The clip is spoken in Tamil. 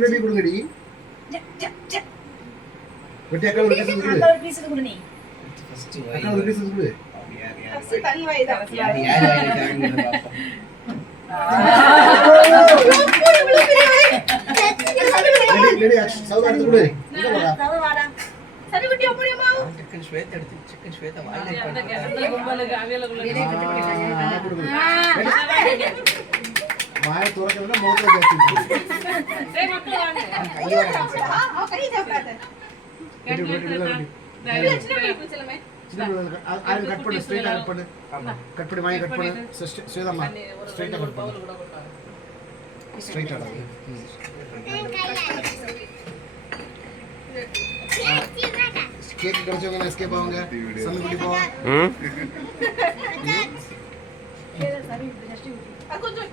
பேபி கொடுங்கடி வெட்டி அக்கா ஒரு பீஸ் கொடு நீ அக்கா ஒரு பீஸ் கொடு ஃபர்ஸ்ட் தண்ணி வாய்தா யார் வாய்தாங்க பாப்பா சவுதா எடுத்து கொடு இங்க வாடா சரி குட்டி அப்படியேமா சிக்கன் ஸ்வேத் எடுத்து சிக்கன் ஸ்வேத வாயில போட்டு அந்த கும்பலுக்கு அவேலபிள் வாயை துறக்கறதுனா மோட்ல கேட்சிட்டு ஏய் மக்களே வாங்க கையோட கை சாப்பிடாத கட் பண்ணு ஸ்ட்ரைட்டா கட் பண்ணு கட் பண்ணி வாயை கட் பண்ணு ஸ்வேதம்மா ஸ்ட்ரைட்டா கட் பண்ணு ஸ்ட்ரைட்டா கேக் கடிச்சவங்க எஸ்கேப் ஆவுங்க சன்னு குட்டி போ சரி ஜஸ்ட் கொஞ்சம்